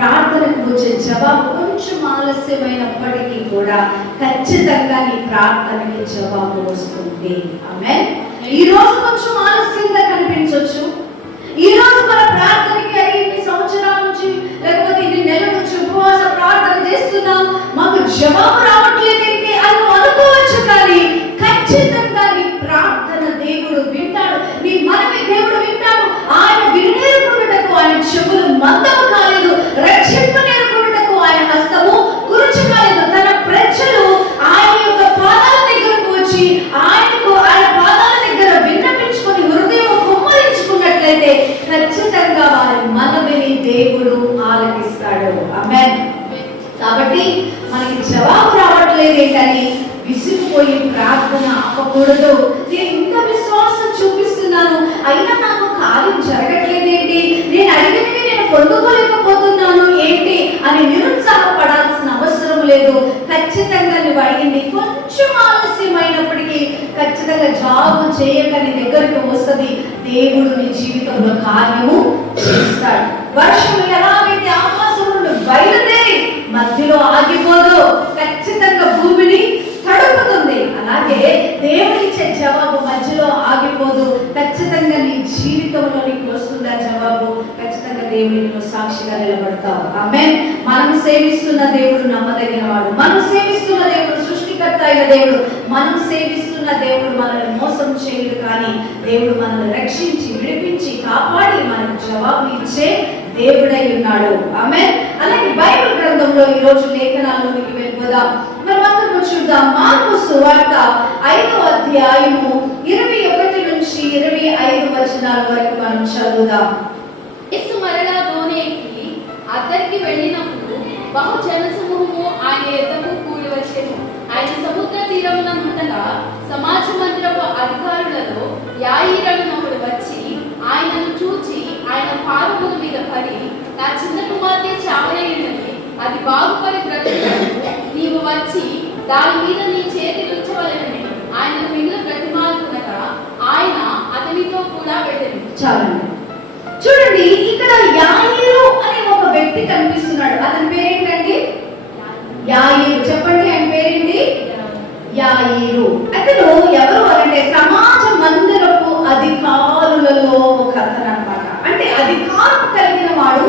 ప్రార్థనకు వచ్చే జవాబు కొంచెం ఆలస్యమైనప్పటికీ కూడా ఖచ్చితంగా నీ ప్రార్థనకి జవాబు వస్తుంది. ఆమేన్. ఈ రోజు కొంచెం ఆలస్యంగా కనిపించవచ్చు. ఈ రోజు మన ప్రార్థనకి ఇన్ని సంవత్సరాల నుంచి లేకపోతే ఇన్ని నెలల నుంచి ఉపవాస ప్రార్థన చేస్తున్నాం, మాకు జవాబు రావట్లేదేంటి అని అనుకోవచ్చు. కానీ ఖచ్చితంగా నీ ప్రార్థన దేవుడు వింటాడు, నీ మనవి దేవుడు వింటాడు. ఆయన వినేరుకున్నటకు ఆయన చెవులు మందము కాలేదు, రక్షింపనేరుకున్నటకు ఆయన హస్తము కురుచు కాలేదు. తన ప్రజలు ఆయన యొక్క పాదాల దగ్గరకు వచ్చి ఆయనకు ఆయన పాదాల దగ్గర విన్నపించుకొని హృదయం కుమ్మరించుకున్నట్లయితే ఖచ్చితంగా వారి మనవిని దేవుడు ఆలకిస్తాడు. ఆమేన్. కాబట్టి మనకి జవాబు రావట్లేదేంటని విసిగిపోయి ప్రార్థన ఆపకూడదు. నేను ఇంత విశ్వాసం చూపిస్తున్నాను, అయినా నాకు కార్యం జరగట్లేదేంటి, నేను అడిగినవి నేను పొందుకోలేకపోతున్నాను ఏంటి అని నిరుత్సాహపడాల్సిన అవసరం లేదు. ఖచ్చితంగా నువ్వు అడిగింది కొంచెం ఆలస్యమైనప్పటికీ ఖచ్చితంగా జాబు చేయక నీ దగ్గరికి వస్తుంది. దేవుడు నీ జీవితంలో కార్యము చేస్తాడు. వర్షం ఎలాగైతే ఆకాశం నుండి బయలుదేరి మధ్యలో ఆగిపోదు, ఖచ్చితంగా భూమిని తడుపుతుంది. అలాగే దేవుడిచ్చే జవాబు మధ్యలో ఆగిపోదు. ఖచ్చితంగా నీ జీవితంలో నీకు వస్తుందా జవాబు, ఖచ్చితంగా దేవుడికి సాక్షిగా నిలబడతావు. ఆమేన్. మనం సేవిస్తున్న దేవుడు నమ్మదగిన వాడు, మనం సేవిస్తున్న దేవుడు సృష్టికర్త అయిన దేవుడు, మనం సేవిస్తున్న దేవుడు మనల్ని మోసం చేయడు. కానీ దేవుడు మనల్ని రక్షించి విడిపించి కాపాడి మనకు జవాబు ఇచ్చే దేవుడై ఉన్నాడు. ఆమేన్. అలాగే బైబిల్ గ్రంథంలో ఈ రోజు లేఖనాల్లోకి వెళ్ళిపోదాం. మనమందరం చూద్దాం. మార్కు సువార్త 5వ అధ్యాయము 21 నుంచి 25 వచనాల వరకు మనం చదువుదాం. యేసు మరలా దోణి ఎక్కి అద్దరికి వెళ్ళినప్పుడు బహు జనసమూహము ఆయన యొద్దకు కూడి వచ్చెను. ఆయన సముద్ర తీరమున ఉండగా సమాజ మందిరపు అధికారులలో యాయీరనునొకడు వచ్చి ఆయనను చూచి ఆయన పాదముల మీద పడి, నా చిన్న కుమార్తె చావనేయున్నది, అది బాగుపడి బ్రతుకుటకు నీవు వచ్చి దాని మీద నీ చేతి ఉంచవలెనని ఆయనను మిగిలిన బ్రతిమాలుకునగా ఆయన అతనితో కూడా వెళ్ళెను. చాలండి. చూడండి, ఇక్కడ యాయీరు అనే ఒక వ్యక్తి కనిపిస్తున్నాడు. అతని పేరేంటండి? యాయీరు. చెప్పండి, ఆయన పేరేంటి? యాయీరు. అతను ఎవరు అంటే సమాజ మందిరపు అధికారులలో ఒక అతను అన్నమాట. అంటే అధికారం కలిగిన వాడు,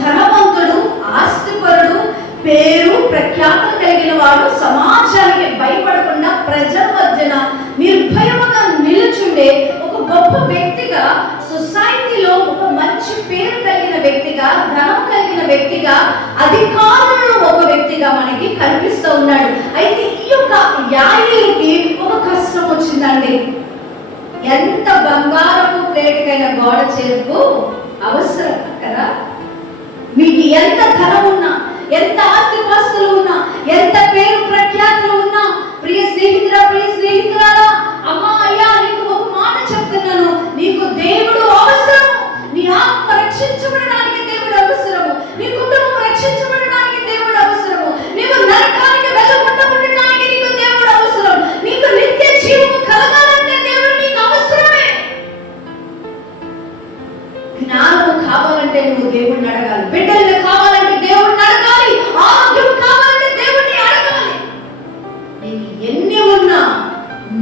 ధనవంతుడు, ఆస్తిపరుడు, పేరు ప్రఖ్యాతం కలిగిన వాడు, సమాజానికి భయపడకుండా ప్రజల మధ్యన నిర్భయముగా నిలుచుండే ఒక గొప్ప వ్యక్తిగా, సొసైటీలో ఒక మంచి పేరు కలిగిన వ్యక్తిగా, ధనం కలిగిన వ్యక్తిగా, అధికారులలో ఒక వ్యక్తిగా మనకి కనిపిస్తూ ఉన్నాడు. అయితే ఈ యొక్క యాయీరుకి ఒక కష్టం వచ్చిందండి. ఎంత బంగారపు ప్లేటుకైనా గోడ చేరుకు అవసరం కదా. మీకు ఎంత ధనం ఉన్నా, ఎంత ఆస్తిపాస్తులు ఉన్నా, ఎంత పేరు ప్రఖ్యాతులు ఉన్నా, ప్రియ స్నేహితురాలా, అమ్మా అయ్యా, నీకు ఒక మాట చెప్తున్నాను, నీకు దేవుడు అవసరం. నీ ఆత్మ రక్షించబడడానికి దేవుడు అవసరము, నీ కుటుంబం రక్షించబడడానికి దేవుడు అవసరము, నీవు నరకానికి వెళ్ళకుండా ఉండడానికి నీకు దేవుడు అవసరం, నీకు నిత్య జీవము కలగాలంటే దేవుడు నీకు అవసరమే. జ్ఞానము కావాలంటే నువ్వు దేవుడిని అడగాలి, బిడ్డలు కావాలంటే దేవుడిని అడగాలి, ఆరోగ్యం కావాలంటే దేవుడిని అడగాలి. నీకు ఎన్ని ఉన్నా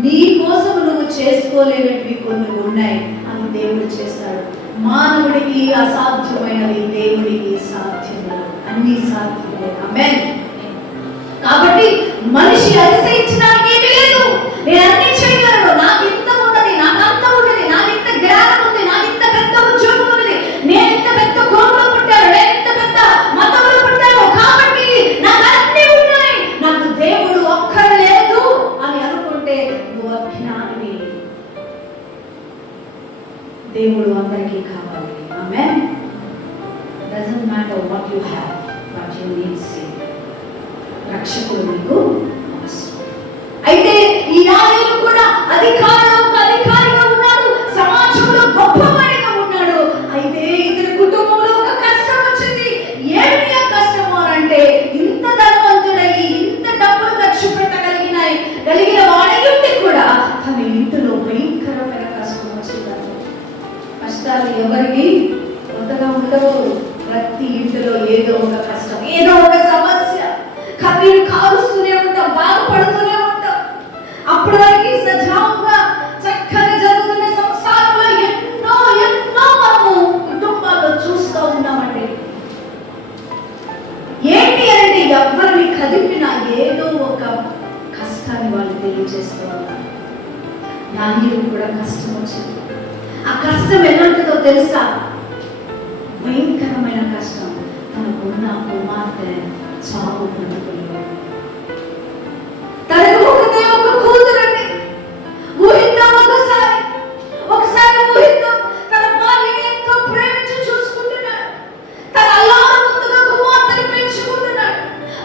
నీ కోసం నువ్వు చేసుకోలేనివి కొన్ని ఉన్నాయి, అని దేవుడు చేస్తాడు. మానవుడికి అసాధ్యమైనవి దేవుడికి సాధ్యము, అన్ని సాధ్యమే. ఆమేన్. కాబట్టి మనిషి అతిశయించడానికి ఏమీ లేదు. నేను అన్ని చేయగలను, నాకు ఇంత ఉన్నది, నాకు అంత ఉన్నది, నాకు ఇంత జ్ఞానం ఉంది, నాకు ఇంత పెద్ద ఉద్యోగం ఉన్నది, నేను ఇంత పెద్ద కులంలో పుట్టాను, నేను ఇంత పెద్ద మతంలో పుట్టాను, కాబట్టి నాకు అన్నీ ఉన్నాయి, నాకు దేవుడు ఒక్కడలేదు అని అనుకుంటే నువ్వు అజ్ఞాని. దేవుడు అందరికీ కావాలి. ఆమేన్. Doesn't matter what you have, but you need Savior. రక్షకుడు నీకు అవసరం. అయితే ఈ యాయీరు కూడా అధికారిగా ఉన్నాడు, సమాజంలో గొప్పవాడిగా ఉన్నాడు. అయితే ఇతని కుటుంబంలో ఒక కష్టం వచ్చింది. ఏమిటి ఆ కష్టము అంటే, ఇంత ధనవంతుడై ఇంత డబ్బులు ఖర్చు పెట్టగలిగిన వాడయుండి కూడా తన ఇంటిలో భయంకరమైన కష్టం వచ్చింది. కష్టాలు ఎవరికి కొత్తగా ఉండవు. ప్రతి ఇంటిలో ఏదో ఒక కష్టం, ఏదో ఒక సమస్య, కన్నీరు కారుస్తూనే ఉంటాం, బాధపడుతూనే ఉంటాం. అప్పటి వరకు సజావుగా చక్కగా జరుగుతున్న సంసారంలో ఎన్నో ఎన్నో మనము కుటుంబాల్లో చూస్తూ ఉన్నామండి. ఏంటి అంటే ఎవరిని కదిపినా ఏదో ఒక కష్టాన్ని వాళ్ళు తెలియజేస్తూ ఉన్నారు. దానికి కూడా కష్టం వచ్చింది. ఆ కష్టం ఎలాంటిదో తెలుసా? భయంకరమైన కష్టం. తనకున్న కుమార్తె చావు పొందుకునేవాడు. తనకు ఒకటే ఒక కూతురండి. ఊహిద్దాం ఒకసారి ఊహిద్దాం. తన భార్యని ఎంతో ప్రేమించి చూసుకుంటున్నాడు. తన అల్లారు ముందుగా కుమార్తెని పెంచుకుంటున్నాడు.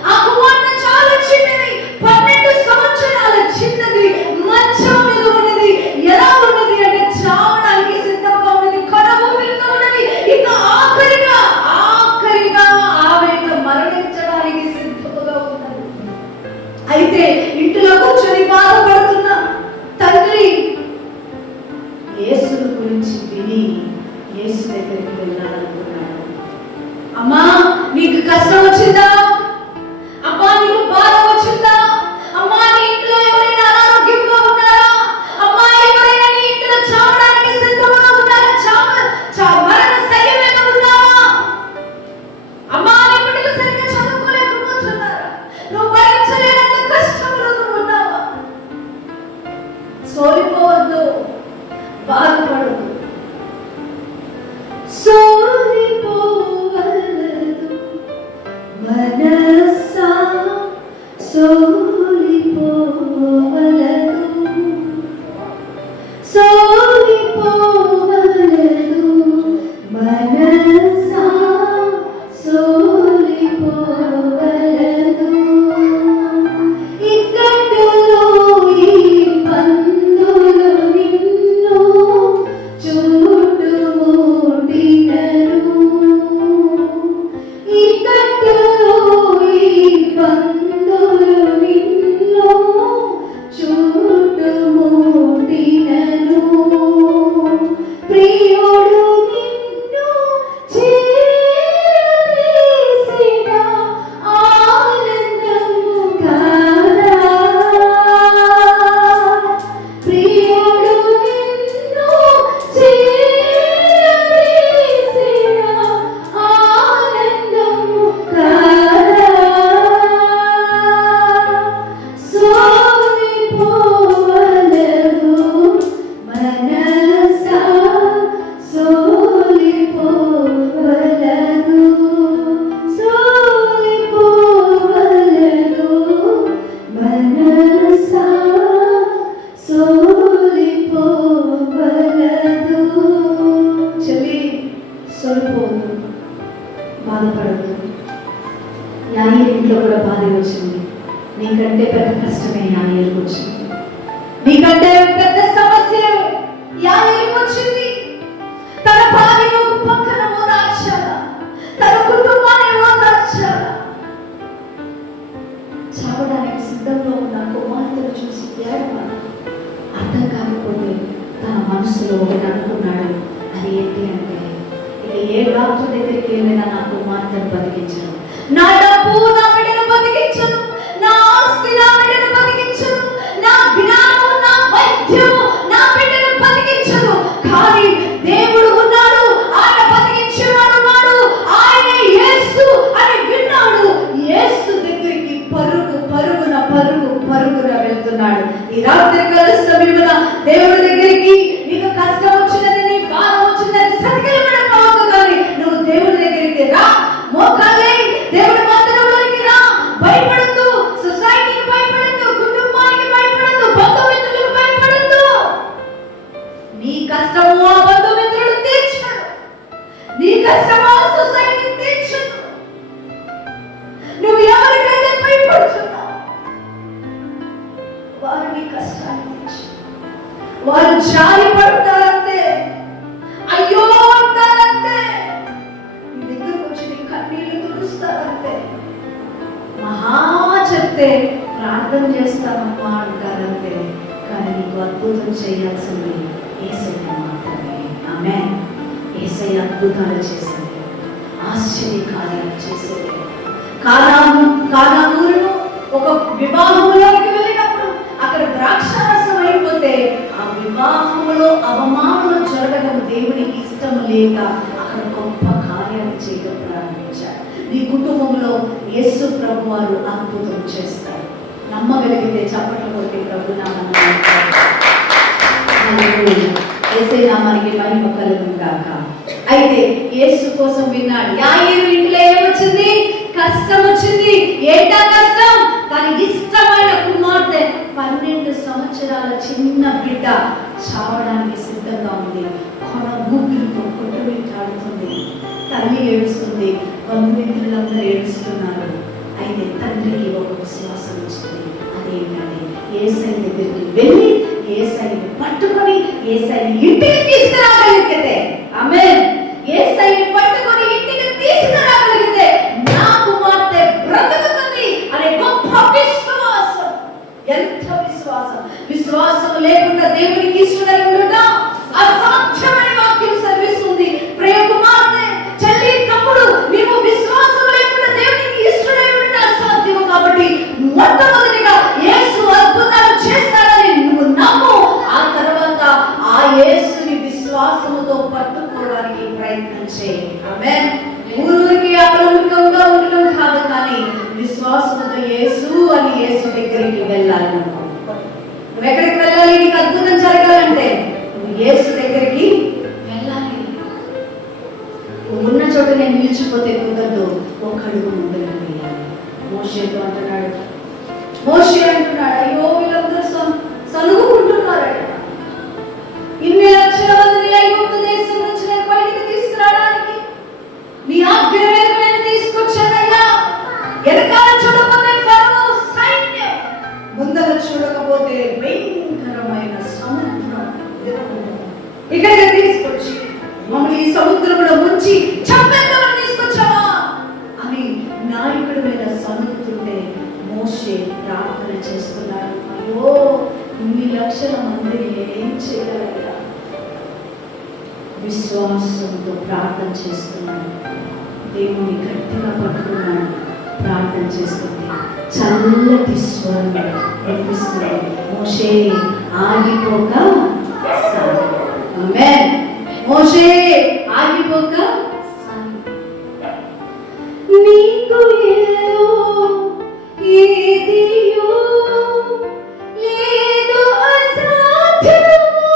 ఆ కుమార్తె చాలా చిన్నది, 12 సంవత్సరాల చిన్నది, మంచం మీద ఉన్నది. ఎలా ఉన్నది అంటే చావడానికి సిద్ధంగా ఉన్నది, కడుపు పిల్లతో ఉన్నది. ఇక ఆఖరిగా ఆమె మరణించడానికి సిద్ధంగా ఉన్నది. అయితే ఇంటిలో కూర్చొని బాధపడుతున్న తండ్రి యేసుని గురించి విని యేసు దగ్గరికి వెళ్ళాలనుకున్నాడు. అమ్మా, నీకు కష్టం వచ్చిందా? అమ్మా, నీకు బాధ వచ్చిందా? అమ్మా, నీ ఇంట్లో ఎవరైనా అనారోగ్యంగా ఉన్నారా? అమ్మా, ఎవరైనా నీ ఇంట్లో చావడానికి సిద్ధంగా ఉన్నారా? మరణ శయ్య మీద ఉన్నారా? అమ్మా, నీ బిడ్డలు సరిగ్గా చదువుకోలేకపోతున్నారా? నువ్వు భరించలేనంత కష్టంలో నువ్వు ఉన్నావా? సోలిపోవద్దు, బాధపడద్దు. సోలిపోవలదు మనసా, సోలిపోవలదు, సోలిపోవలదు మనసా, సోలిపోవలదు. ఇక్కడలో ఈ పందులు నిన్ను చుట్టుముట్టినను. ఇక్కడలో ఈ పందులు నిన్ను చుట్టుముట్టినను. ప్రియుడు నిన్ను చేరదీసిన ఆనందము కాదా? ప్రియుడు నిన్ను చేరదీసిన ఆనందము కాదా? సోలిపోవలదు మనసా, సోలిపోవలదు, సోలిపోవలదు మనసా, సోలిపోవలదు. చెల్లి, సోలిపోవద్దు, బాధపడద్దు. యాయేలు ఇంట్లో కూడా బాధ వచ్చింది. నీకంటే పెద్ద కష్టమే యాయేలుకు వచ్చింది. నీకంటే పెద్ద సమస్య యాయేలుకు వచ్చింది. తన భార్యను ఒక పక్కన ఓదార్చాలా, తన కుటుంబాన్ని ఓదార్చాలా. చావడానికి సిద్ధంగా ఉన్న కుమార్తెను చూసి ఏడవాలి. అర్థం కాకపోతే తన మనసులో ఒకటి అనుకున్నాడు. అది ఏంటి అంటే, ఇక ఏ డాక్టర్ దగ్గరికి వెళ్ళినా నా కుమార్తెను బతికించను, నా డబ్బు నా బిడ్డను బతికించను, నా ఆస్తి నా బిడ్డను బతికించను, నా జ్ఞానము నా వైద్యము నా బిడ్డను బతికించను. కానీ దేవుడు ఉన్నాడు, ఆయన బతికించేవాడు ఉన్నాడు, ఆయన యేసు అని విన్నాడు. యేసు దగ్గరికి పరుగున వెళ్తున్నాడు. ఈ రాత్రి కాల సమయమున దేవుడి దగ్గరికి నీకు కష్టం వచ్చినదని, బాధ వచ్చిందని సతికిలమైన కాదు, కానీ నువ్వు దేవుడి దగ్గరికి రా, మోకాలే దేవుడి మందిరంలోనికి రా. భయపడద్దు, సొసైటీకి భయపడద్దు, కుటుంబానికి భయపడద్దు, బంధుమిత్రులకు భయపడద్దు. నీ కష్టము ఆ బంధుమిత్రులు తీర్చడు, నీ కష్టము ఆ సొసైటీ తీర్చదు. నువ్వు ఎవరికైతే భయపడుతున్నావు వారు నీ కష్టాన్ని తీర్చు. వారు జాలి పడతారంతే, అయ్యో అంటారంతే, నీ దగ్గరకు వచ్చి నీ కన్నీళ్లు తుడుస్తారంతే. మహా చెప్తే ప్రార్థన చేస్తానమ్మా అంటారంతే. కానీ నీకు అద్భుతం చేయాల్సింది యేసయ్య మాత్రమే. ఆమేన్. యేసయ్య అద్భుతాలు చేసింది, ఆశ్చర్య కార్యాలు చేసే దేవుడు. కానాను ఒక వివాహంలోకి వెళ్ళినప్పుడు అక్కడ ద్రాక్షారసం అయిపోతే ఆ వివాహంలో అవమానం జరగడం దేవునికి ఇష్టం లేక అక్కడ గొప్ప కార్యాలు చేయడం ప్రారంభించారు. నీ కుటుంబంలో యేసు ప్రభు వారు అద్భుతం చేస్తారు. నమ్మగలిగితే చప్పట్లు కొట్టి ప్రభు నామమున యేసే నామానికి మహిమ కలుగును గాక. అయితే యేసు కోసం విన్నాడు. యాయీరు ఇంట్లో ఏమొచ్చింది? కష్టం వచ్చింది. ఏంటా కష్టం? తనకి ఇష్టమైన కుమార్తె 12 సంవత్సరాల చిన్న బిడ్డ చావడానికి సిద్ధంగా ఉంది. కొన ఊపిరితో కొట్టుమిట్టాడుతుంది. తల్లి ఏడుస్తుంది, బంధుమిత్రులందరూ ఏడుస్తున్నారు. అయితే తండ్రికి ఒక విశ్వాసం వచ్చింది. అదేంటంటే యేసయ్య దగ్గరికి వెళ్ళి యేసయ్యని పట్టుకొని యేసయ్యని ఇంటికి తీసుకురాగలిగితే, ఆమేన్, యేసయ్యని పట్టుకొని ఇంటికి తీసుకురాగలిగితే నా కుమార్తె బ్రతుకుతుంది అనే గొప్ప విశ్వాసం. ఎంత విశ్వాసం! విశ్వాసం లేకుండా దేవునికి ఇష్టడై ఉండుట అసాధ్యమైన వాక్యం సెలవిస్తుంది. ప్రియ కుమార్తె, చెల్లి, తమ్ముడు, నీవు విశ్వాసం లేకుండా దేవునికి ఇష్టడై ఉండుట అసాధ్యము. కాబట్టి మొట్టమొదటిగా యేసు అద్భుతాలు చేస్తాడని నువ్వు నమ్ము. ఆ తర్వాత ఆ యేసుని విశ్వాసముతో పట్టుకోవడానికి ప్రయత్నం చేయి. ఆమేన్. ఊరికి అపలముఖంగా ఉండడం కాదు, కానీ విశ్వాసంతో యేసు అని యేసు దగ్గరికి వెళ్ళాలి. నువ్వు ఎక్కడికి వెళ్ళాలి? నీకు అద్భుతం జరగాలంటే నువ్వు యేసు దగ్గరికి వెళ్ళాలి. నువ్వు ఉన్న చోటనే నిలిచిపోతే కుదరదు. ఒక అడుగు ముందుకు వేయాలి. మోషేతో అంటున్నాడు, మోషే అంటున్నాడు, అయ్యో వీళ్ళందరూ సనుగుకుంటున్నారట. ఇన్ని లక్షల మందిని ఐగుప్తు దేశం నుంచి నేను బయటికి తీసుకురావడానికి నీ ఆజ్ఞ వేదమైన తీసుకొచ్చానయ్యా. వెనకాల చూడకపోతే ఫరో సైన్యం, ముందర చూడకపోతే భయంకరమైన సముద్రం ఇక్కడికి తీసుకొచ్చి మమ్మల్ని ఈ సముద్రంలో ముంచి చంపేద్దామని తీసుకొచ్చావా అని నాయకుడి మీద సనుగుతుంటే మోషే ప్రార్థన చేస్తున్నాడు. అయ్యో, ఇన్ని లక్షల మందిని నేనేం చేయగలగా? విశ్వాసంతో ప్రార్థన చేస్తున్నాడు. దేవుని గట్టిగా పట్టుకున్నాడు. ప్రార్థన చేస్తుంది. చల్లటి స్వరం వినిపిస్తుంది. మోషే ఆగిపోక సాగు. ఆమేన్. మోషే ఆగిపోక సాగు. నీకు ఏదో ఏదియో లేదు అసాధ్యము,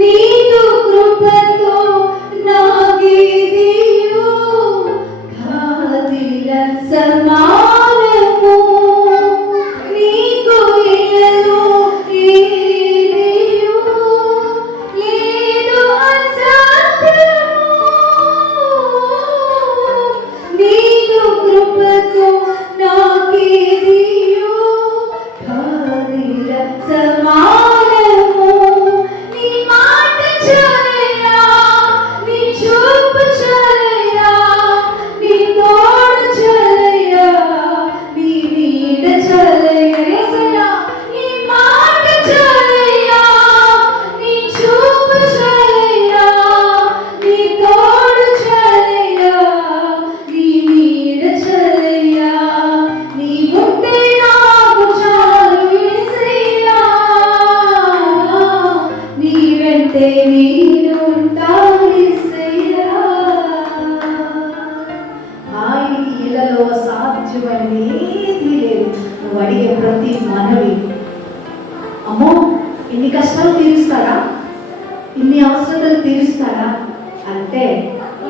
నీదు కృపతో నాగేదియో కాదిల సమానము. నీకు ఏదో ఏదియో లేదు అసాధ్యము, నీదు కృపతో నాగేదియో కాదిల సమానము. నీ మాట చాలయ్యా, నీ చూపు చాలయ్యా, నీ తోడు చాలయ్యా, నీ నీడ చాలయ్యా. యేసయ్యా, నీ మాట చాలయ్యా, నీ చూపు చాలయ్యా, నీ తోడు చాలయ్యా, నీ నీడ చాలయ్యా. నీ ఉంటే నాకు చాలు యేసయ్యా, నీ వెంటే నేను ఉంటాను యేసయ్యా. ఆయనకి ఇళ్లలో సాధ్యమైనది ఏదీ లేదు. నువ్వు అడిగే ప్రతి మనవి, అమ్మో ఇన్ని కష్టాలు తీరుస్తాడా, ఇన్ని అవసరాలు తీరుస్తాడా అంటే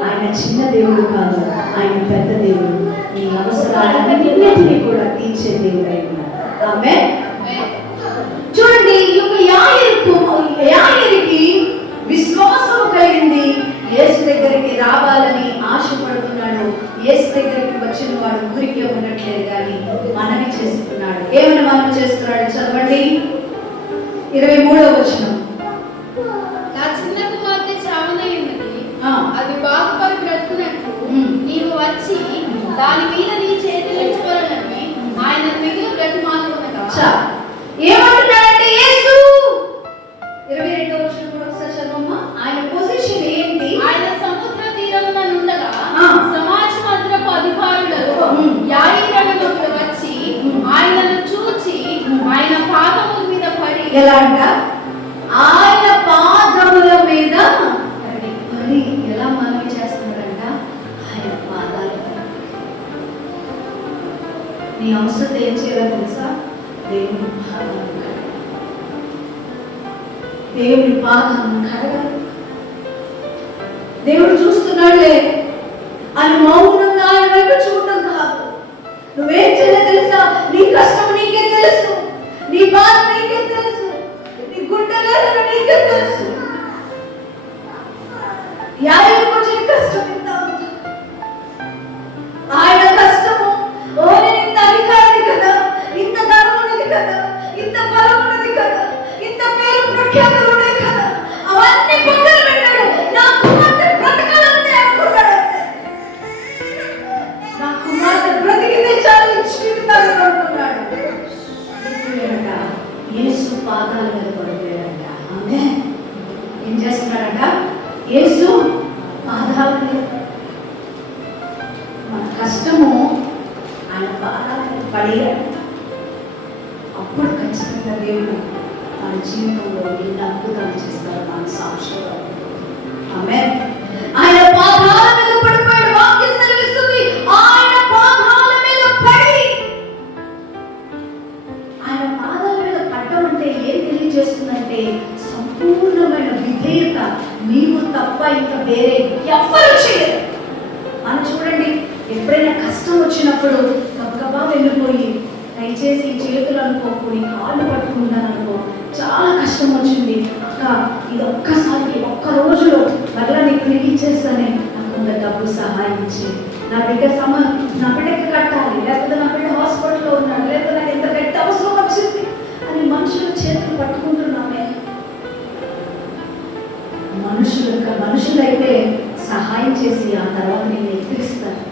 ఆయన చిన్న దేవుడు కాదు, ఆయన పెద్ద దేవుడు. నీ అవసరాలన్నింటినీ కూడా తీర్చే దేవుడు ఆయన. ఆమేన్. చూడండి, ఈ యొక్క యాయీరుకి విశ్వాసం కలిగింది. యేసు దగ్గరికి రావాలని ఆశపడుతున్నాడు. యేసు దగ్గరికి వచ్చిన వాడు ఊరికే ఉండట్లేదు, కానీ మనవి చేస్తున్నాడు. ఏమని మనవి చేస్తున్నాడు? చదవండి 23వ వచనం. నా చిన్న కుమార్తె చావనై ఉన్నది, ఆ. అది బాగుపడి బ్రతుకున్నట్లు నీవు వచ్చి దాని మీద నీ చేతులు ఉంచవలనని ఆయన మిగులు బ్రతిమాలుకొనగా. ఏమంటున్నాడంటే యేసు 22వ వచనం కూడా ఒకసారి చదవమ్మా. ఆయన పొజిషన్ ఏంటి? ఆయన ఎలా అంట? ఆయన పాదముల మీద పడి ఎలా మనవి చేస్తున్నాడంట? ఆయన పాదాల మీద. నీ అవసరం ఏం చేయాలో తెలుసా? దేవుని పాదాలను కడగాలి. దేవుని పాదాలను కడగాలి. దేవుడు చూస్తున్నాడులే అని మౌనంగా ఆయన వైపు చూడటం కాదు. నువ్వేం చేయాలో తెలుసా? నీ కష్టం నీకే తెలుసు, నీ బాధ నీకే తెలుసు, నీ గుండెలలో నీకే తెలుసు. యాయకు కొంచెం కష్టం ఇంత ఉంది. ఆయన కష్టము నేను ఇంత అధికారి కదా, ఇంత ధనం ఉన్నది కదా, ఇంత బలం ఉన్నది కదా, ఇంత పేరు ప్రఖ్యాతులు ఉన్నాయి కదా, అవన్నీ పక్కన పెట్టాడు. నా కుమార్తె బ్రతకాలంటే అనుకున్నాడు. నా కుమార్తె బ్రతికితే చాలు జీవితాలు అనుకున్నాడు. యేసు పాదాల మీద పడిపోయాడంట. ఆమె ఏం చేస్తున్నాడంట? యేసు పాదాల మీద. మన కష్టము ఆయన పాదాల మీద పడేయాలి. అప్పుడు ఖచ్చితంగా దేవుడు మన జీవితంలో ఎన్ని అద్భుతాలు చేస్తారు. మన సాక్షిగా ఆమె ఆయన పాదాల మీద పడిపోయాడు. వాక్యం సెలవిస్తుంది, ఆయన పాదాల మీద పడి. ఆయన పాదాల మీద పడటం అంటే ఏం తెలియజేస్తుందంటే సంపూర్ణమైన విధేయత. నీవు తప్ప ఇంకా వేరే ఎవ్వరు చేయరు. మనం చూడండి, ఎప్పుడైనా కష్టం వచ్చినప్పుడు గబగబా వెళ్ళిపోయి దయచేసి చేతులు అనుకోకుని కాళ్ళు పట్టుకుంటాను అనుకో, చాలా కష్టం వచ్చింది అక్క, ఇది ఒక్కసారి ఒక్క రోజులో మళ్ళీ నీకు తిరిగి ఇచ్చేస్తానే, నాకు కొంత డబ్బు సహాయం ఇచ్చేది, నా బిడ్డకి కట్టాలి, లేకపోతే నా బిడ్డ హాస్పిటల్లో ఉన్నాడు, లేకపోతే నాకు ఎంత పెద్ద అవసరం వచ్చింది అని మనుషులు చేతులు పట్టుకుంటున్నామే. మనుషులైతే సహాయం చేసి ఆ తర్వాత నేను ఎత్తిరిస్తారు,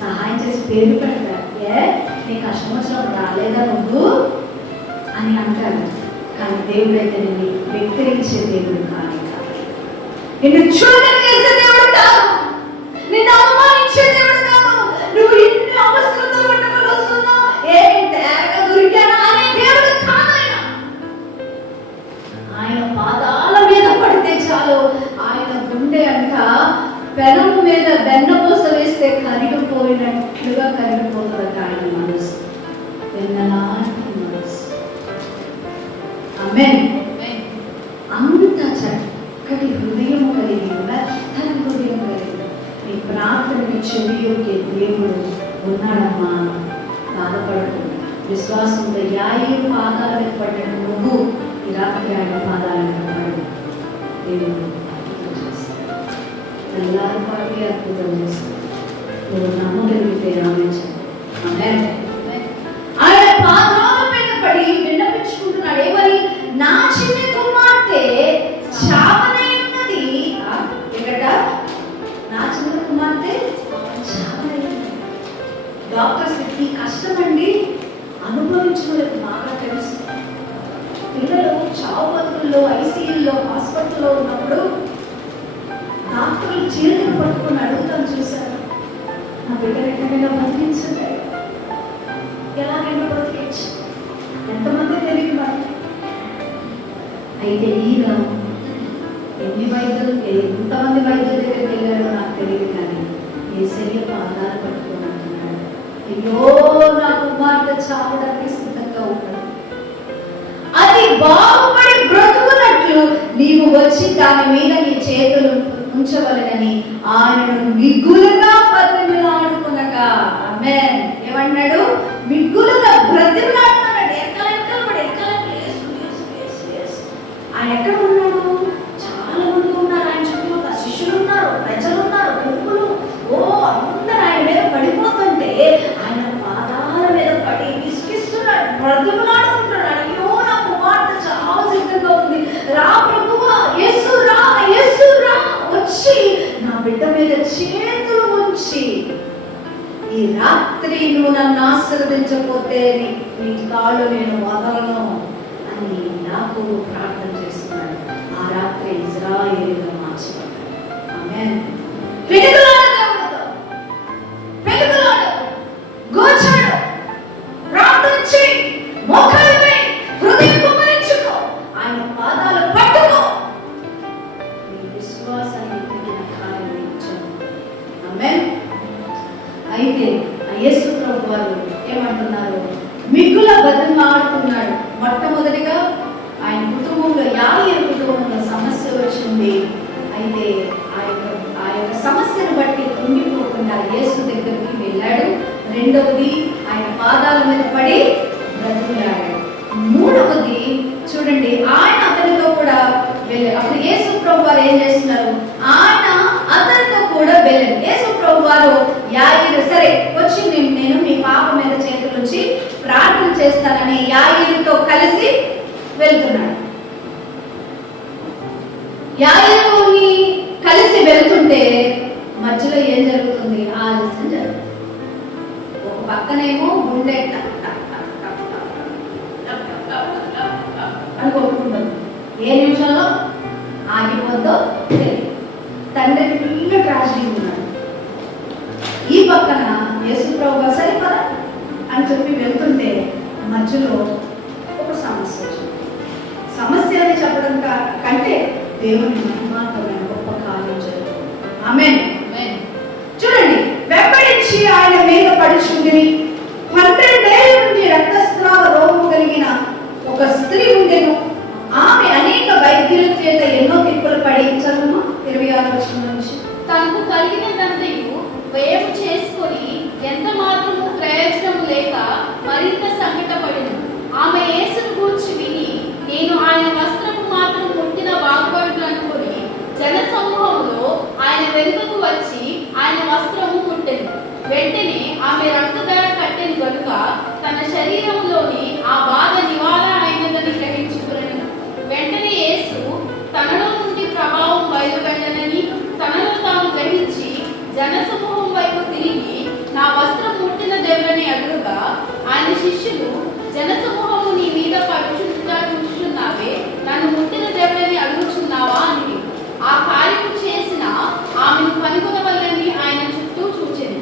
సహాయం చేసి పేరు పెడతారు. నీ కష్టం వచ్చినప్పుడు రాలేదా నువ్వు అని అంటారు. కానీ దేవుడు అయితే నిన్ను వ్యక్తిరించే దేవుడు కానీ కాదు, నిన్ను చులకన చేసే దేవుడు కాదు, నిన్ను అవమానించే దేవుడు కాదు. నువ్వు ఎన్ని అవసరంతో పట్టుకొని వస్తున్నావు, ఏమి తేగ దొరికానా అనే దేవుడు కాదు. ఆయన పాదాల మీద పడితే చాలు, ఆయన గుండె అంట పెనము మీద వెన్నపూస వేస్తే కరిగిపోయినట్లుగా కరిగిపోతుందట ఆయన మనసు, వెన్నలాంటి మనసు. ఆమేన్. అంత చక్కటి హృదయం కలిగి, మెత్తని హృదయం కలిగి నీ ప్రార్థనకి చెవి యొక్కే దేవుడు ఉన్నాడమ్మా. బాధపడకుండా విశ్వాసంతో యాయి పాదాల మీద పడ్డాడు. నువ్వు ఈ రాత్రి ఆయన పాదాల మీద పడు. దేవుడు తెల్లారి పాటికి అద్భుతం చేస్తాడు. నువ్వు నమ్మగలిగితే ఆమె ఆయన పాదాల మీద పడి విన్నపించుకుంటున్నాడు. ఏమని? నా చిన్న కుమార్తె చావనై ఉన్నది. ఎక్కడ? నా చిన్న కుమార్తె చావనై ఉన్నది. డాక్టర్స్ ఈ కష్టమండి అనుభవించడానికి బాగా తెలుసు. పిల్లలు చావు బతుకుల్లో, ఐసీయూల్లో, హాస్పిటల్లో ఉన్నప్పుడు డాక్టర్లు చేతులు పట్టుకొని అడుగుతాను, చూశారు, నా బిడ్డను ఎక్కడైనా బతికించండి, ఎలాగైనా బతికించు. ఎంతమంది తెలియదు వాళ్ళు. అయితే ఈయన ఎంతమంది వైద్యుల దగ్గరికి వెళ్ళాడో నాకు తెలియదు, కానీ యేసయ్య పాదాలు పట్టుకొని అంటున్నాడు, అయ్యో నా కుమార్తె చావడానికి సిద్ధంగా ఉన్నాడు, అది బాగుపడి బ్రతుకున్నట్లు నీవు వచ్చి దాని మీద నీ చేతులు ఉంచవలెనని ఆయనను మిగులుగా బ్రతిమలాడుకొనగా. ఆమేన్. ఏమన్నాడు? మిగులుగా బ్రతిమలాడుతున్నాడు. ఆయన ఎక్కడ ఉన్నాడు? చాలా మంది ఉన్నారు ఆయన చుట్టూ, శిష్యులు ఉన్నారు, ప్రజలు ఉన్నారు, గుంపులు, అందరూ ఆయన మీద పడిపోతుంటే ఆయన పాదాల మీద పడి విసిగిస్తున్నాడు, బ్రతిమలాడుకుంటున్నాడు. అయ్యో నా కుమార్తె చాలా సిద్ధంగా ఉంది, రా ప్రభువా, యేసు రా, యేసు రా, వచ్చి నా బిడ్డ మీద చేతులు ఉంచి ఈ రాత్రి నువ్వు నన్ను ఆశీర్వదించకపోతే నీ కాళ్ళు నేను వదలను అని నాకు ప్రార్థన చేస్తున్నాడు. ఆ రాత్రి ఇజ్రాయేలుగా మార్చబడ్డాడు. ఆమేన్. వెలుగులాడు, గోచాడు, ప్రార్థించి మోకాళ్ళపై హృదయం కుమ్మరించుకో. ఆమేన్. అయితే యేసు ప్రభు వారు ఏమంటున్నారు? మిగుల బతిమాలుతున్నాడు. మొట్టమొదటిగా ఆయన కుటుంబంలో యాయీరు కుటుంబంలో సమస్య వచ్చింది. అయితే ఆ యొక్క సమస్యను బట్టి కృంగిపోకుండా యేసు దగ్గరికి వెళ్ళాడు. రెండవది ఆయన పాదాల మీద పడి బ్రతిమలాడాడు. మూడవది చూడండి, ఆయన అతనితో కూడా వెళ్ళాడు. అప్పుడు యేసు ప్రభు వారు ఏం చేస్తున్నారు? ఆయన అతనితో కూడా వెళ్ళాడు. యేసు ప్రభు వారు యాయీరు సరే వచ్చి నేను మీ పాప మీద చేతులుంచి ప్రార్థన చేస్తానని యాయీరుతో కలిసి వెళ్తున్నాడు. యాయీరుని కలిసి వెళ్తుంటే మధ్యలో ఏం జరుగుతుంది? ఆలస్యం జరుగుతుంది. ఒక పక్కనేమో గుండె అని కొట్టుకుంటుంది. ఏ నిమిషంలో ఆగిపోద్దో తెలియదు. తండ్రి ఫుల్ ట్రాజడీ ఉన్నాడు. ఈ పక్కన యేసు ప్రభు సరే పద అని చెప్పి వెళ్తుంటే మధ్యలో ఒక సమస్య వచ్చింది. సమస్య అని చెప్పడం కంటే దేవుని మహిమాతమైన గొప్ప కార్యం జరుగుతుంది. ఆమేన్. చూడండి, వెంబడించి ఆయన మీద పడుచుండిని 12 ఏళ్ల నుండి రక్తస్రావ రోగం కలిగిన ఒక స్త్రీ ఉండెను. ఆమె అనేక వైద్యుల చేత ఎన్నో తిప్పులు పడి, చదువు 26 వచనం నుంచి, తనకు కలిగినదంతయు వ్యయం చేసుకొని ఎంత మాత్రము ప్రయోజనం లేక మరింత సంకటపడిను. ఆమె యేసును గూర్చి విని, నేను ఆయన వస్త్రపు మాత్రం ముట్టిన బాగుపడును అనుకొని జన సమూహంలో ఆయన వెనుకకు వచ్చి ఆయన వస్త్రము ముట్టెను. వెంటనే ఆమె రక్తధార కట్టెను గనుక తన శరీరంలోని ఆ బాధ నివారణ అయినదని గ్రహించుకునెను. వెంటనే యేసు తనలో నుండి ప్రభావం బయలుపెట్టనని తనలో తాను గ్రహించి జనసమూహం వైపు తిరిగి నా వస్త్రం ముట్టిన దేవుని అడుగుగా, ఆయన శిష్యులు, జనసమూహము నీ మీద పడుచుగా చూచుచున్నావే, నన్ను ముట్టిన దేవుని అడుగుచున్నావా అని. ఆ కార్యము చేసిన ఆమెను కనుగొనవల్లని ఆయన చుట్టూ చూచెను.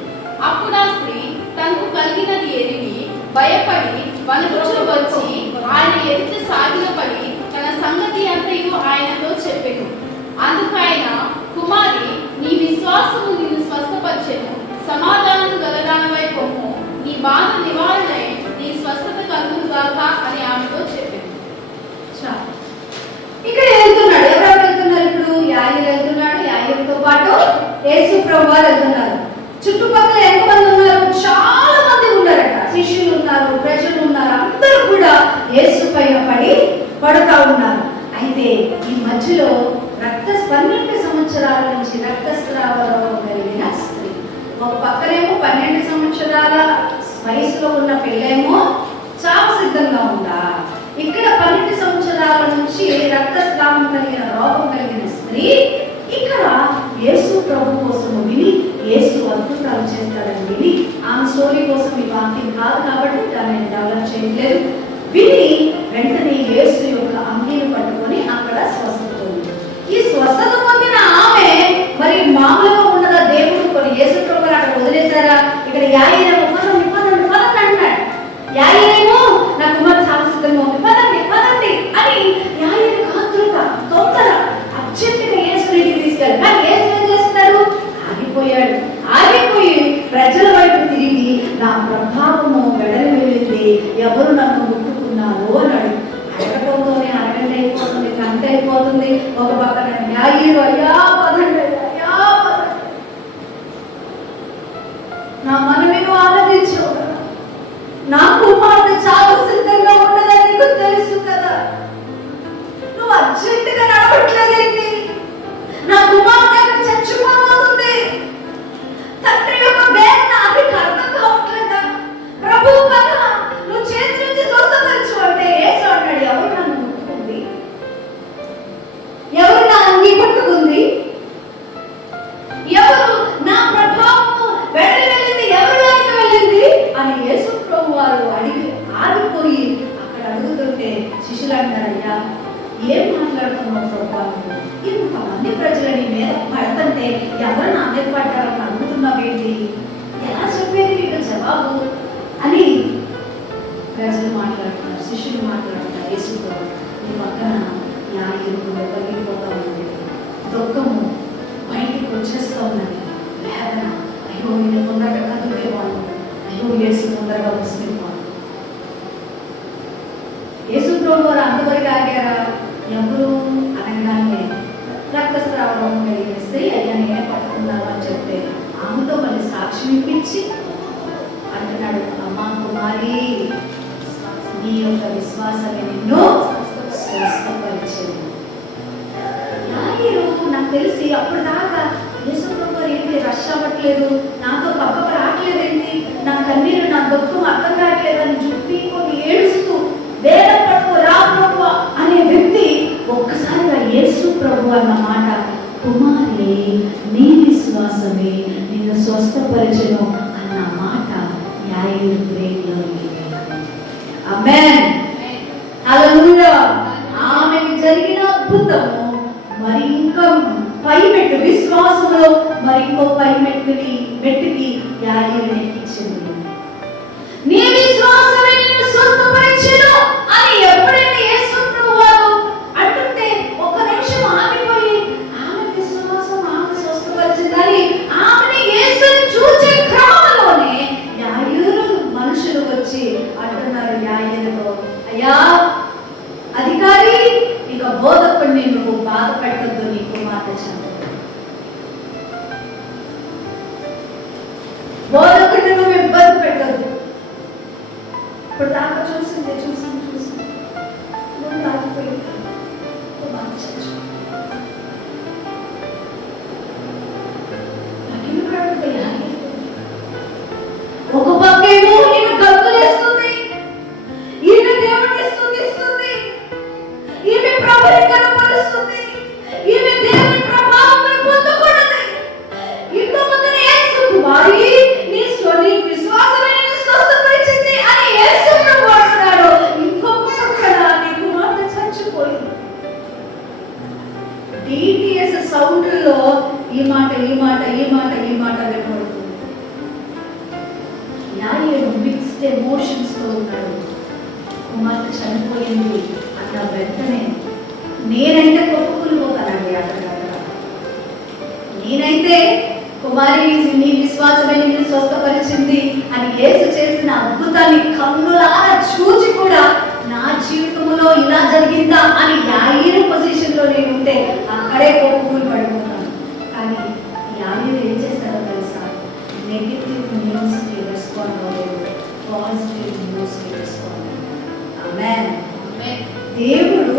అప్పుడు ఆ స్త్రీ తనకు కలిగినది ఎరిగి భయపడి వణుకుచూ వచ్చి ఆయన ఎదుట సాగిలపడి తన సంగతి అంతయు ఆయనతో చెప్పెను. అందుకైన, కుమారి, నీ విశ్వాసము నిన్ను స్వస్థపరిచెను, సమాధానము గలదానవై పొమ్ము, నీ బాధ నివారణై నీ స్వస్థత కలుగుగాక అని ఆమెతో చెప్పాను. ఇక్కడ వెళ్తున్నాడు. ఎవరెవరు వెళ్తున్నారు? ఇప్పుడు యాయీరు వెళ్తున్నాడు. యాయీరుతో పాటు యేసు ప్రభు వారు వెళ్తున్నారు. చుట్టుపక్కల ఎంతమంది ఉన్నారు? చాలా మంది ఉన్నారట. శిష్యులు ఉన్నారు, ప్రజలు ఉన్నారు. అందరూ కూడా యేసు పైన పడుతా ఉన్నారు. అయితే ఈ మధ్యలో 12 సంవత్సరాల నుంచి రక్తస్రావ రోగం కలిగిన స్త్రీ, ఒక పక్కనేమో 12 సంవత్సరాల వయసులో ఉన్న పిల్లేమో చావు సిద్ధంగా ఉందా. ఇక్కడ 12 సంవత్సరాల నుంచి రక్తస్రావం కలిగిన రోగం కలిగిన స్త్రీ ఇక్కడ యేసు ప్రభు కోసం విని, యేసు అద్భుతాలు చేస్తాడని విని, ఆమె స్టోరీ కోసం ఈ వాక్యం కాదు కాబట్టి దాన్ని డెవలప్ చేయలేదు. విని వెంటనే యేసు యొక్క అంగీని పట్టుకొని అక్కడ స్వస్థత పొంది. ఈ స్వస్థత పొందిన ఆమె మరి మామూలుగా ఉండగా దేవుడు కొన్ని యేసు ప్రభు అక్కడ వదిలేశారా? ఇక్కడ యాయీరేమో పదండి అంటున్నాడు. యాయీరేమో నా కుమారు సాంస్కృతంగా ఉంది, పదండి అని యాయీరు ఆతృత, తొందర అర్జెంటుగా యేసుని తీసుకెళ్ళి. కానీ యేసు ఏం చేస్తున్నాడు? ఆగిపోయి ప్రజల వైపు తిరిగి, నా ప్రభావము వెడలి వెళ్ళింది, ఎవరు నన్ను ముట్టుకున్నారు అన్నాడు. అడగటంతోనే అరగంట అయిపోతుంది, గంట అయిపోతుంది. ఒక పక్కన యాయీరు, అయ్యా పదండి, నా మనవిను ఆరాధించు, నా కుమార్తె చాలా సిద్ధంగా ఉండదని నీకు తెలుసు కదా, నువ్వు అర్జెంటుగా నడవట్లేదేంటి? నా కుమార్తె చచ్చిపోతుంది. తండ్రి యొక్క వేదన అది అర్థం కావట్లేదా? ప్రభు కదా, నువ్వు చేతి నుంచి స్వస్థపరచు అంటే యేసు అన్నాడు, ఎవరు నన్ను ముట్టుకుంది? ఎవరు నా అంగీ పట్టుకుంది? ఎవరు నా ప్రభావము వెళ్ళింది? ఎవరు ఆయన వెళ్ళింది అని యేసు ప్రభు వారు ఆగిపోయి అక్కడ అడుగుతుంటే శిష్యులు అంటారయ్యా, ఏం మాట్లాడుతున్నావు ప్రభు? ఇంతమంది ప్రజలని మీద పడుతుంటే ఎవరు నా మీద పడ్డారని అడుగుతున్నావేంటి? ఎలా చెప్పేది మీకు జవాబు అని ప్రజలు మాట్లాడుతున్నారు, శిష్యులు మాట్లాడుతున్నారు. యేసుతో ఈ పక్కన యాయీరు తగ్గిపోతా ఉంది, దుఃఖము బయటికి వచ్చేస్తూ ఉన్నది, వేదన యొక్క విశ్వాసమే నిన్ను స్వస్థపరిచెను. యాయీరు నాకు తెలిసి అప్పుడు దాకా యేసు ప్రభు ఏంటి రష్ అవ్వట్లేదు, నాతో పక్కకు రావట్లేదేంటి, నా కన్నీరు నా దుఃఖం అర్థం కావట్లేదు అని చుట్టి కొన్ని ఏడుస్తూ వేల పడుకో రా ప్రభు అనే వ్యక్తి ఒక్కసారిగా యేసు ప్రభు అన్న మాట, కుమారి నీ విశ్వాసమే నిన్ను స్వస్థపరిచెను అన్న మాట యాయీరు బ్రెయిన్లో ఆమేన్. హల్లెలూయా. ఆమెకి జరిగిన అద్భుతము మరి ఇంకా పై మెట్టు, విశ్వాసంలో మరి ఇంకో పై మెట్టుకి యాయీరు ఎక్కించింది. నీ విశ్వాసమే నిన్ను స్వస్థపరిచెను అని ఎప్పుడైతే యేసు ప్రభువారు అంటుంటే ఒక్క నిమిషం ఆగిపోయి ఆమె విశ్వాసం ఆమె స్వస్థపరిచిందని ఆమెని యేసుని చూసే క్రమంలోనే యాయీరు మనుషులు వచ్చి అంటున్నారు యాయీరుతో, అయ్యా అధికారి, ఇక బోధకుడిని నువ్వు బాధ పెట్టద్దు, నీ కుమార్తె చనిపోయింది. బోధకుడిని నువ్వు ఇబ్బంది పెట్టద్దు. ఇప్పుడు దాకా చూసి నువ్వు దాటిపోయింది, కుమార్తె చచ్చిపోయింది. ఒక పక్కేమో ఈమె గంతులేస్తుంది, ఈమె దేవుడిని స్తుతిస్తుంది, ఈమె ప్రభుని కనపరుస్తుంది, ఈమె దేవుని ప్రభావం పొందకూడదు. ఇంకో పక్కన యేసు కుమారి నీ విశ్వాసమే నిన్ను స్వస్థపరిచింది అని యేసు ప్రభు అంటున్నాడు. ఇంకొక పక్కన నీ కుమార్తె చచ్చిపోయింది. DTS సౌండ్లో ఈ మాట వినబడుతుంది. యాయీరు మిక్స్డ్ ఎమోషన్స్ తో ఉన్నాడు. కుమార్తె చనిపోయింది అన్న వెంటనే నేనైతే కొప్పుకులిపోతానండి. అక్కడ నేనైతే కుమారి నీ విశ్వాసమే నిన్ను స్వస్థపరిచింది అని యేసు చేసిన అద్భుతాన్ని కన్నులారా చూచి కూడా నా జీవితంలో ఇలా జరిగిందా అని యాయీరు పొజిషన్ లో నేను ఉంటే అక్కడే కొప్పుకులు పడిపోతాను. కానీ యాయీరు ఏం చేశారో తెలుసా? నెగిటివ్ న్యూస్ కి రెస్పాండ్ అవ్వలేదు, పాజిటివ్ న్యూస్ కి రెస్పాండ్. ఆమేన్. దేవుడు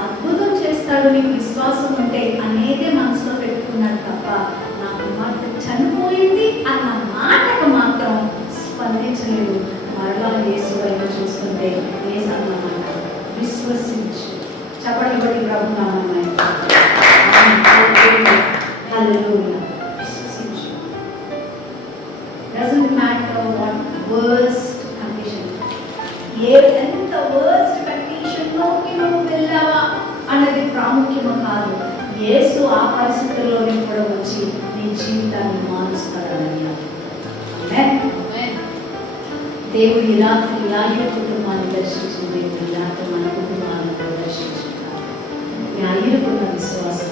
అద్భుతం చేస్తాడు నీకు విశ్వాసం ఉంటే అనేదే మనసులో పెట్టుకున్నాడు తప్ప నా కుమార్తె చనిపోయింది అన్న మాటకు మాత్రం స్పందించలేదు. మరలా యేసు వైపు చూస్తుంటే యేసు అన్నమాట, విశ్వసించు. చెప్పండి బట్టి ప్రభు నామమున హల్లెలూయా. విశ్వసించు. Doesn't matter what worst condition, ఎంత వర్స్ట్ కండిషన్లోకి నువ్వు వెళ్ళావా అన్నది ప్రాముఖ్యము కాదు. యేసు ఆ పరిస్థితుల్లోనే కూడా వచ్చి నీ జీవితాన్ని మారుస్తాడని. దేవుడు ఈ రాత్రి యాయీరు కుటుంబాన్ని దర్శించిన దేవుడు ఈ రాత్రి మన కుటుంబాలను దర్శించుకుంటారు. యాయీరుకున్న విశ్వాసం,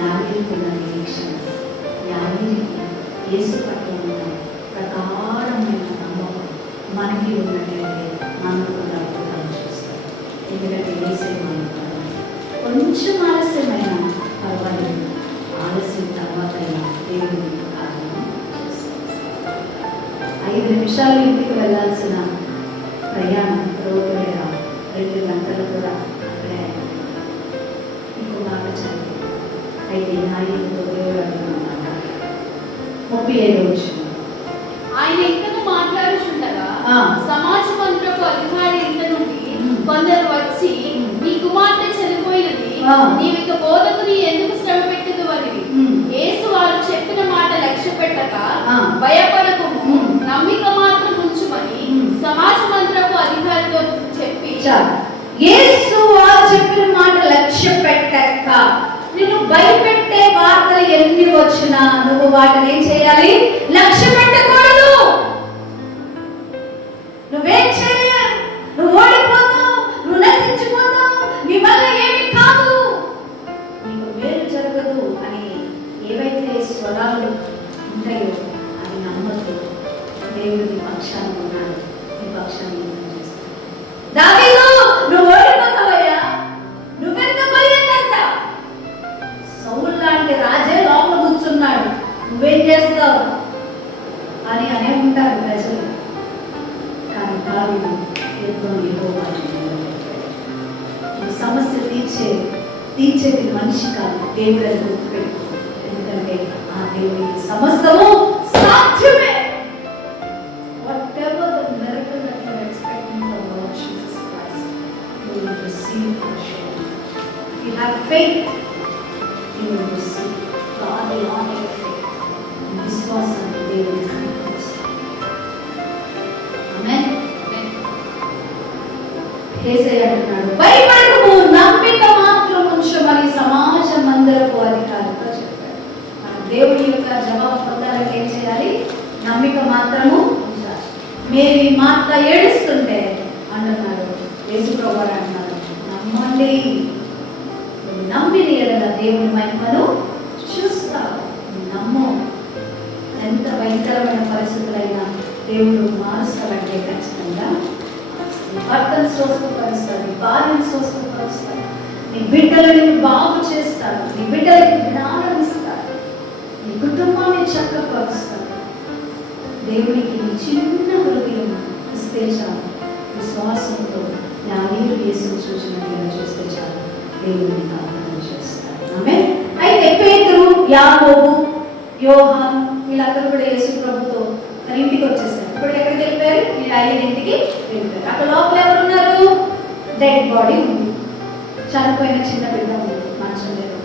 యాయీరుకున్న నిరీక్షణ, యాయీరుకి యేసు పట్ల ఉన్న ప్రగాఢమైన నమ్మకం మనకి ఉన్నట్లయితే మనం కూడా అద్భుతాలు చూస్తాం. ఎందుకంటే యేసే మనకు కొంచెం ఆలస్యమైన పర్వాలేదు, ఆలస్యం తర్వాత దేవుని కార్యం చేస్తాం. 5 నిమిషాలు ఇంటికి వెళ్ళాల్సిన ప్రయాణం రోడ్డు మీద 2 గంటలు కూడా అక్కడే ఇంకో మాట చదివి. అయితే యాయీరుతో దేవుడు అన్నమాట 35 వచ్చిన ఆయన ఇంతకు మాట్లాడుచుండగా సమాజ మంత్రపు అధికారి ఇంత నుండి కొందరు వచ్చి, నీ కుమార్తె చనిపోయినది, నీవిక బోధకుని ఎందుకు శ్రమ పెట్టదు అని. యేసు వారు చెప్పిన మాట లక్ష్య పెట్టక, భయపడకుము, నమ్మిక మాత్రం ఉంచుమని సమాజ మంత్రపు అధికారితో చెప్పి. యేసు వారు చెప్పిన మాట లక్ష్య పెట్టక, నిన్ను భయపెట్టే వార్తలు ఎన్ని వచ్చినా నువ్వు వాటిని ఏం చేయాలి? లక్ష్య పెట్టకూడదు. నువ్వేం చేయాలి? నువ్వు ఓడిపోతావు, నువ్వు నశించిపోతావు, నీ వల్ల ఏమీ కాదు, నీకు మేలు జరగదు అని ఏవైతే స్వరాలు ఉంటాయో అది నమ్మద్దు. దేవుడు నీ పక్షాన ఉన్నాడు, నీ పక్షాన్ని చేస్తాడు. దావీదు, నువ్వు ఓడిపోతావయ్యా, నువ్వెందుకు పోయేదంట? సౌలు లాంటి రాజే లోపల కూర్చున్నాడు, నువ్వేం చేస్తావు అని అనే ఉంటారు ప్రజలు. కానీ దావీదు యుద్ధం యెహోవాది అని చెప్పాడు. ఈ సమస్య తీర్చేది మనిషి కాదు, దేవుడు అని గుర్తుపెట్టుకో. ఎందుకంటే ఆ దేవుడికి సమస్తము సాధ్యమే. Whatever the miracle that you are expecting from Lord Jesus Christ, you will receive for sure. If you have faith, you will receive. God will honor your faith. విశ్వాసాన్ని దేవుడు కనిపిస్తాడు. ఆమేన్. యేసయ్య అంటున్నాడు, భయపడకు, నమ్మిక మాత్రం ఉంచమని సమాజ మందిరపు అధికారితో చెప్పాడు. మనం దేవుడి యొక్క జవాబు పొందాలంటే ఏం చేయాలి? నమ్మిక మాత్రము ఉంచాలి. మేరీ మార్త ఏడుస్తుంటే అంటున్నాడు యేసుప్రభువు అంటున్నాడు, నమ్మండి, నమ్మిన ఎడల దేవుని మహిమను చూస్తావు. నమ్ము. ఎంత భయంకరమైన పరిస్థితులైనా దేవుడు మారుస్తాడంటే ఖచ్చితంగా నీ భర్తను స్వస్థపరుస్తాడు, నీ భార్యను స్వస్థపరుస్తాడు, నీ బిడ్డలను బాగు చేస్తాడు, నీ బిడ్డలకు జ్ఞానం ఇస్తాడు, నీ కుటుంబాన్ని చక్కపరుస్తాడు. దేవునికి నీ చిన్న హృదయం ఇస్తే చాలు, విశ్వాసంతో నా నీరు యేసును చూసినట్లుగా చూస్తే చాలు, దేవుడిని ప్రార్థన చేస్తాడు. ఆమేన్. అయితే పేతురు, యాకోబు, యోహాను వీళ్ళందరూ కూడా యేసు ప్రభుతో తన ఇంటికి వచ్చేసారు. ఇప్పుడు ఎక్కడికి వెళ్ళిపోయారు? వీళ్ళ అయ్యన ఇంటికి వెళ్ళిపోయారు. అక్కడ లోపల ఎవరు ఉన్నారు? డెడ్ బాడీ ఉంది, చనిపోయిన చిన్న బిడ్డ ఉంది, మంచం లేదు.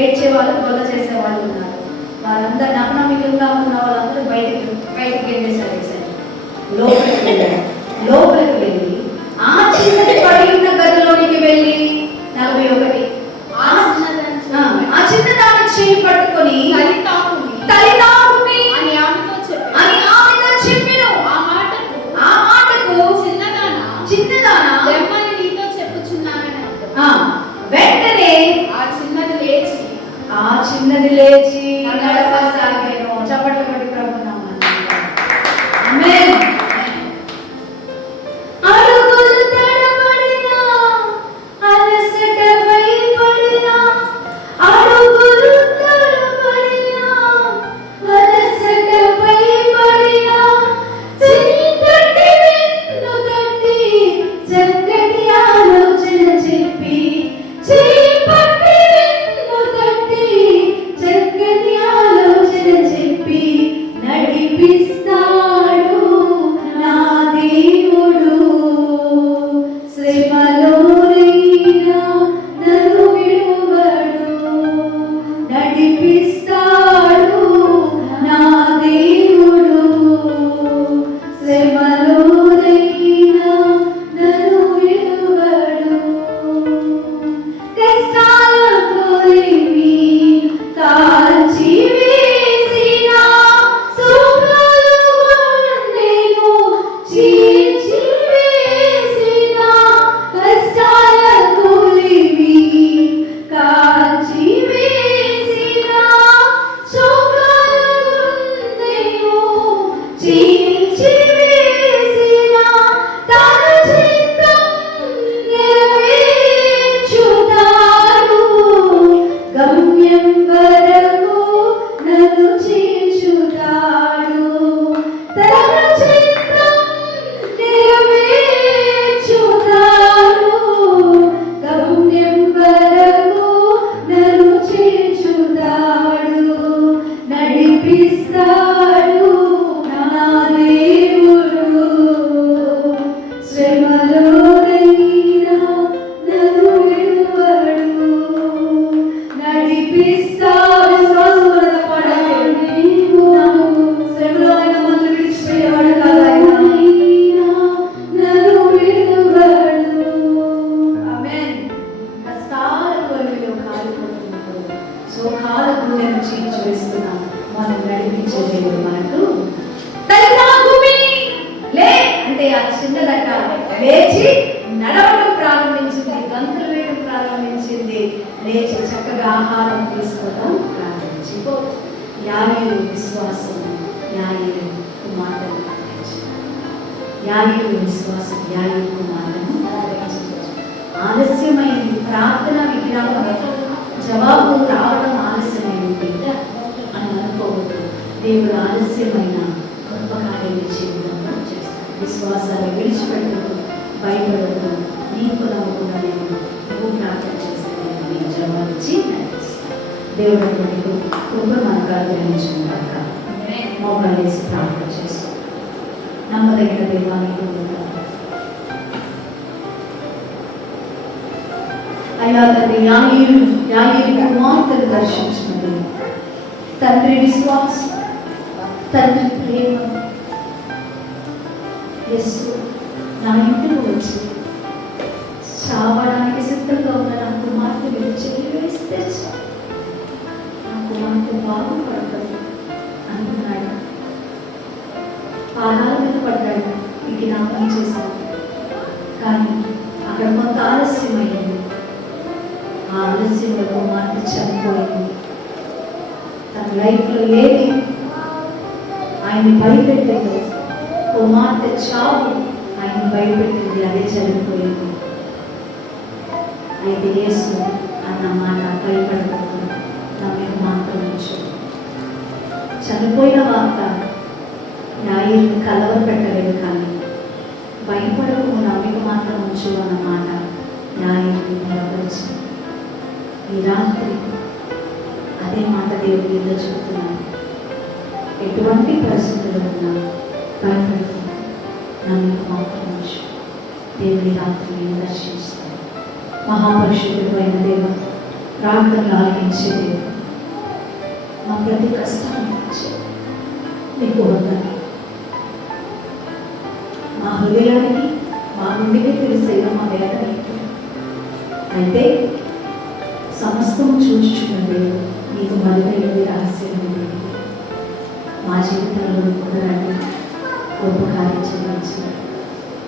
ఏడ్చే వాళ్ళు, గొల్ల చేసే వాళ్ళు ఉన్నారు. వాళ్ళందరూ నమ్మనమ్మికంగా ఉన్న వాళ్ళందరూ బయటికి వెళ్ళేసారు. లోపలికి వెళ్ళి ఆ చిన్నది పడి ఉన్న గదిలోనికి వెళ్ళి 41 ఆ చిన్నదాన్ని చేయి పట్టుకొని తల్లి తాకుమి అని ఆమెతో చెప్పెను. ఆ మాటకు చిన్నదానా దెమ్మని నీతో చెప్పుచున్నానని అర్థం. వెంటనే ఆ చిన్నది లేచి నడవసాగెను. చప్పట్లు కొట్టి ప్రభువుని నమ్మండి. ఆమేన్. అడుగులు తడబడినా, అలసట భయపడినా, అడుగులు తడబడినా, అలసట భయపడినా, చీకటి వెన్ను తట్టి చక్కటి ఆలోచన చెప్పి, చీకటి వెన్ను తట్టి చక్కటి ఆలోచన చెప్పి నడిపిస్తాడు నా దేవుడు. శ్రమలోనైనా నన్ను విడువడు, నడిపిస్తాడు నా దేవుడు. శ్రమలోనైనా నన్ను విడువడు. కష్టాల కొలిమి కాల్చి వేసిన, సుఖాలు గుండెను చీల్చి వేసిన, కష్టాల కొలిమి కాల్చి వేసిన, సుఖాలు గుండెను చీల్చి వేసిన, తన చిత్తం నెరవేర్చుతాడు, గమ్యం వరకు నన్ను చేర్చుతాడు. తన చిత్తం నెరవేర్చుతాడు, గమ్యం వరకు నన్ను చేర్చుతాడు, నడిపిస్తాడు నా దేవుడు. శ్రమలోనైనా నన్ను విడువడు, నడిపిస్తాడు. శ్వాసములతో పాడాలి. శ్రమలో ఆయన మనల్ని విడిచిపెట్టేవాడు కాదు. ఆయన నన్ను విడువడు. ఆమేన్. కష్టాల కొలిమిలో కాలిపోతున్నప్పుడు సుఖాల గుండెను చీల్చి వేస్తున్నాం. మనం నడిపించే దేవుడు మనకు. తల్లి తాకుమి, లే అంటే ఆ చిన్నదట లేచి నడవడం ప్రారంభించింది, గంతులు వేయడం ప్రారంభించింది, లేచి చక్కగా ఆహారం తీసుకోవడం ప్రారంభించింది. యాయీరు విశ్వాసం యాయీరు కుమారులను యాయీరు విశ్వాసం యాయీరు కుమారులను ఆలస్యమైంది. ప్రార్థన విగ్రహం జవాబు రావడం ఆలస్యమైంది అని అనుకోవద్దు. దేవుడు ఆలస్యమైన గొప్ప కార్యాలు జీవితంలో చేస్తాడు. విశ్వాసాన్ని విడిచిపెట్టదు, భయపడదు. నీకు నమ్మకుండా నేను నువ్వు ప్రార్థన చేస్తే నేను జవాబిచ్చి దేవుడు నీకు కృప మనకు అనుగ్రహించుగాక. మోకాలేసి ప్రార్థన చేస్తాం. నమ్మదగిన దేవానికి అయ్యా తండ్రి, యాయేలు కుమార్తెను దర్శించినది తండ్రి విశ్వాసం, తండ్రి ప్రేమ. యేసు నా ఇంటికి వచ్చి చావడానికి సిద్ధంగా ఉన్న నా కుమార్తె మీరు చెయ్యి వేస్తే నా కుమార్తె బాగుపడతాడు అనుకున్నాడు. పాదాల మీద పడ్డాడు, ఇది నా పని చేశాడు. కానీ అక్కడ కొంత ఆలస్యమైంది. ఆ ఆలస్యంలో కుమార్తె చనిపోయింది. తన లైఫ్లో ఏది ఆయన భయపెట్టిందో, కుమార్తె చావు ఆయన భయపెట్టింది, అదే చనిపోయింది. అయితే యేసు అన్న మాట భయపడకూడదు, నా మీద మాత్రం ఉంచు. చనిపోయిన వార్త యాయేలుని కలవరపెట్టలేదు, కానీ భయపడకు, నా మీద మాత్రం ఉంచు అన్న మాట యాయేలుని నిలబరిచి ఈ రాత్రి అదే మాట దేవుడి మీద చెప్తున్నాను. ఎటువంటి పరిస్థితుల్లో ఉన్నా భయపడకు, నా మీద మాత్రం ఉంచు. దేవుడి రాత్రి నేను దర్శిస్తాను. మహాపరిశుద్ధుడు అయిన దేవ, ప్రార్థనలు ఆలకించే దేవ, మా ప్రతి కష్టాన్ని ఇచ్చే నీకు వందనాలు. మా హృదయానికి మా గుండెకి తెలిసేదో మా వేదన ఏంటో. అయితే సమస్తం చూచుచున్నది నీకు మరుగైనది రహస్యమైనది. మా జీవితంలో కూడా రండి, గొప్ప కార్యం చెల్లించి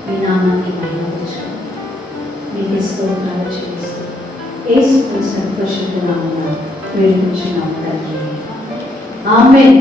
మీ నామాన్ని మహిమపరచుకోండి. నీకు స్తోత్రాలు చేస్తూ యేసు క్రీస్తు పరిశుద్ధ నామమున వేడుకొంచున్నాము తండ్రి. ఆమేన్.